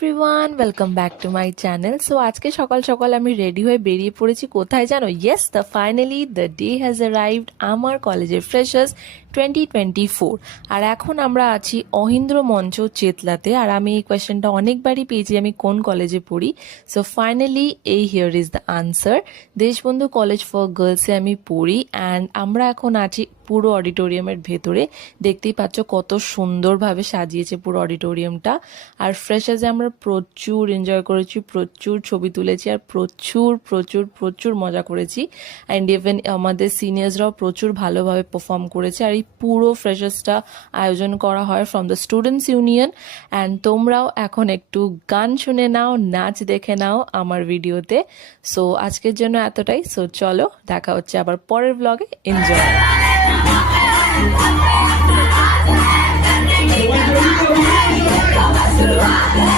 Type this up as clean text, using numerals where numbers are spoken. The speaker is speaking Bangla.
Everyone, welcome back to my channel. So আজকে সকাল সকাল আমি রেডি হয়ে বেরিয়ে পড়েছি কোথায় জানো? Yes, finally the day has arrived, আমার কলেজের ফ্রেশার্স 2024। আর এখন আমরা আছি অহিন্দ্র মঞ্চ চেতলাতে। আর আমি এই কোয়েশ্চেনটা অনেকবারই পেয়েছি আমি কোন কলেজে পড়ি। সো ফাইনালি এই here is the answer, Deshbandhu college for গার্লসে আমি পড়ি। অ্যান্ড আমরা এখন আছি পুরো অডিটোরিয়ামের ভেতরে। দেখতেই পাচ্ছ কত সুন্দরভাবে সাজিয়েছে পুরো অডিটোরিয়ামটা। আর ফ্রেশার্সে আমরা প্রচুর এনজয় করেছি, প্রচুর ছবি তুলেছি, আর প্রচুর প্রচুর প্রচুর মজা করেছি। অ্যান্ড ইভেন আমাদের সিনিয়র্সরাও প্রচুর ভালোভাবে পারফর্ম করেছে। আর এই পুরো ফ্রেশার্সটা আয়োজন করা হয় from the students union. And তোমরাও এখন একটু গান শুনে নাও, নাচ দেখে নাও আমার ভিডিওতে। সো আজকের জন্য এতটাই। সো চলো, দেখা হচ্ছে আবার পরের ব্লগে। এনজয়।